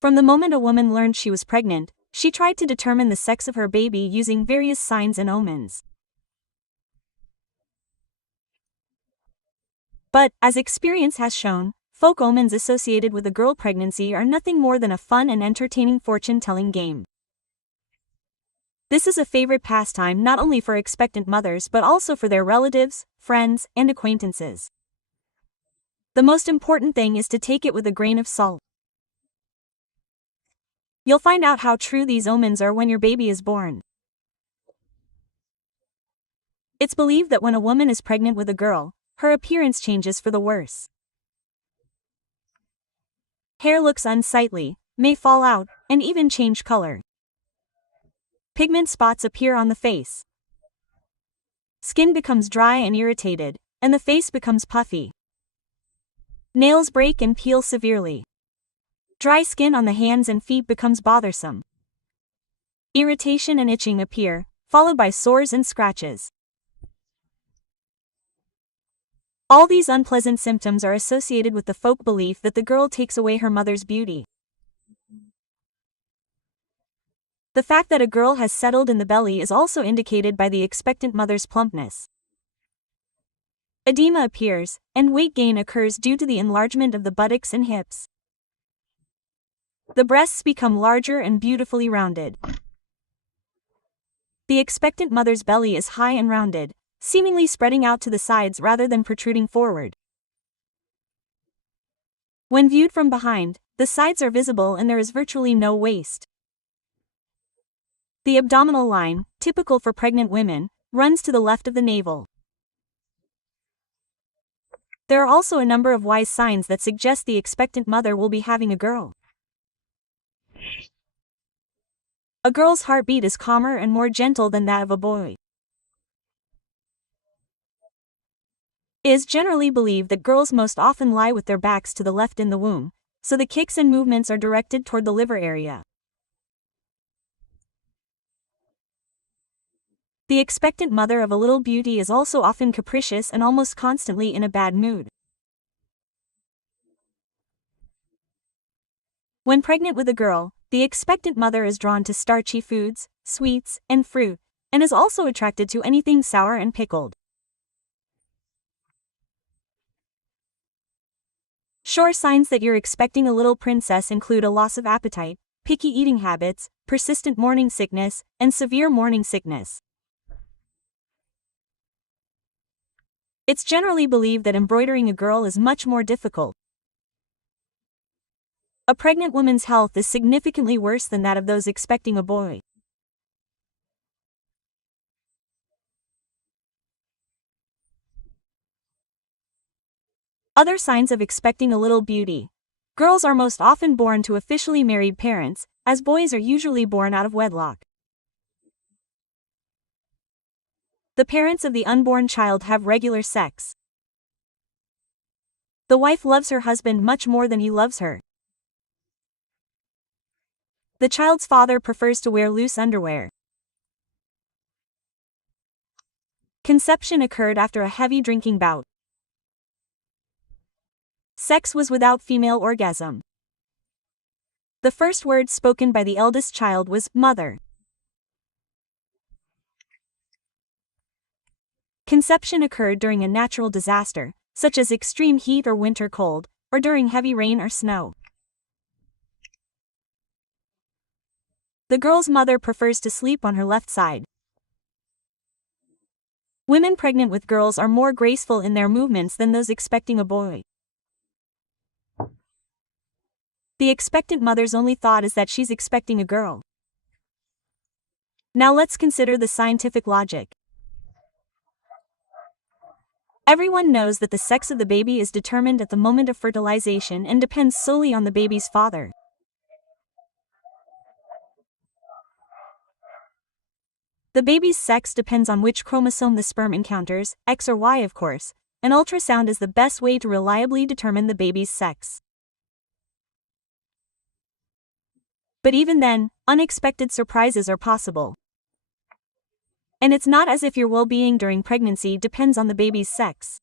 From the moment a woman learned she was pregnant, she tried to determine the sex of her baby using various signs and omens. But, as experience has shown, folk omens associated with a girl pregnancy are nothing more than a fun and entertaining fortune-telling game. This is a favorite pastime not only for expectant mothers but also for their relatives, friends, and acquaintances. The most important thing is to take it with a grain of salt. You'll find out how true these omens are when your baby is born. It's believed that when a woman is pregnant with a girl, her appearance changes for the worse. Hair looks unsightly, may fall out, and even change color. Pigment spots appear on the face. Skin becomes dry and irritated, and the face becomes puffy. Nails break and peel severely. Dry skin on the hands and feet becomes bothersome. Irritation and itching appear, followed by sores and scratches. All these unpleasant symptoms are associated with the folk belief that the girl takes away her mother's beauty. The fact that a girl has settled in the belly is also indicated by the expectant mother's plumpness. Edema appears, and weight gain occurs due to the enlargement of the buttocks and hips. The breasts become larger and beautifully rounded. The expectant mother's belly is high and rounded, seemingly spreading out to the sides rather than protruding forward. When viewed from behind, the sides are visible and there is virtually no waist. The abdominal line, typical for pregnant women, runs to the left of the navel. There are also a number of wise signs that suggest the expectant mother will be having a girl. A girl's heartbeat is calmer and more gentle than that of a boy. It is generally believed that girls most often lie with their backs to the left in the womb, so the kicks and movements are directed toward the liver area. The expectant mother of a little beauty is also often capricious and almost constantly in a bad mood. When pregnant with a girl, the expectant mother is drawn to starchy foods, sweets, and fruit, and is also attracted to anything sour and pickled. Sure signs that you're expecting a little princess include a loss of appetite, picky eating habits, persistent morning sickness, and severe morning sickness. It's generally believed that embroidering a girl is much more difficult. A pregnant woman's health is significantly worse than that of those expecting a boy. Other signs of expecting a little beauty. Girls are most often born to officially married parents, as boys are usually born out of wedlock. The parents of the unborn child have regular sex. The wife loves her husband much more than he loves her. The child's father prefers to wear loose underwear. Conception occurred after a heavy drinking bout. Sex was without female orgasm. The first word spoken by the eldest child was mother. Conception occurred during a natural disaster, such as extreme heat or winter cold, or during heavy rain or snow. The girl's mother prefers to sleep on her left side. Women pregnant with girls are more graceful in their movements than those expecting a boy. The expectant mother's only thought is that she's expecting a girl. Now let's consider the scientific logic. Everyone knows that the sex of the baby is determined at the moment of fertilization and depends solely on the baby's father. The baby's sex depends on which chromosome the sperm encounters, X or Y of course. An ultrasound is the best way to reliably determine the baby's sex. But even then, unexpected surprises are possible. And it's not as if your well-being during pregnancy depends on the baby's sex.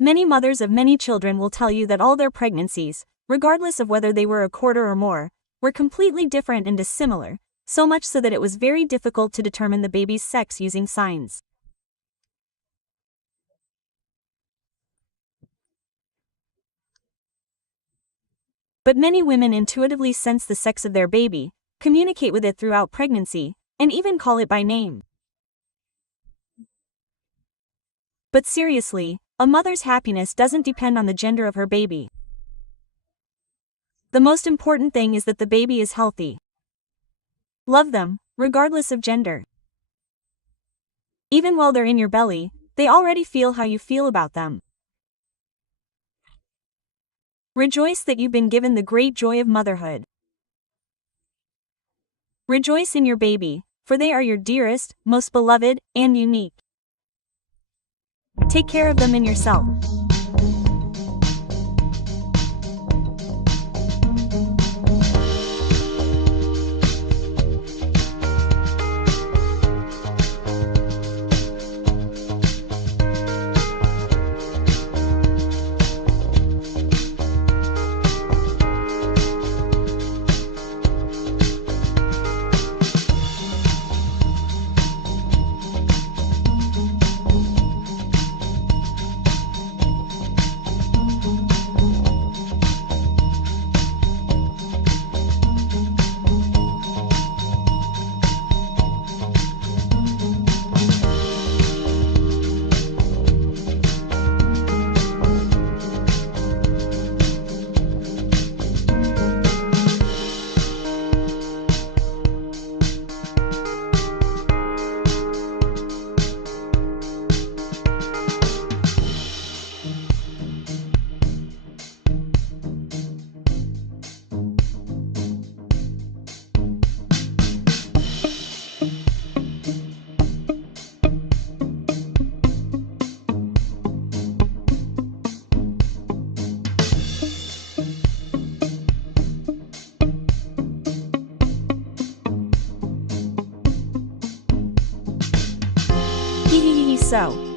Many mothers of many children will tell you that all their pregnancies, regardless of whether they were a quarter or more, were completely different and dissimilar, so much so that it was very difficult to determine the baby's sex using signs. But many women intuitively sense the sex of their baby, communicate with it throughout pregnancy, and even call it by name. But seriously, a mother's happiness doesn't depend on the gender of her baby. The most important thing is that the baby is healthy. Love them, regardless of gender. Even while they're in your belly, they already feel how you feel about them. Rejoice that you've been given the great joy of motherhood. Rejoice in your baby, for they are your dearest, most beloved, and unique. Take care of them and yourself. So,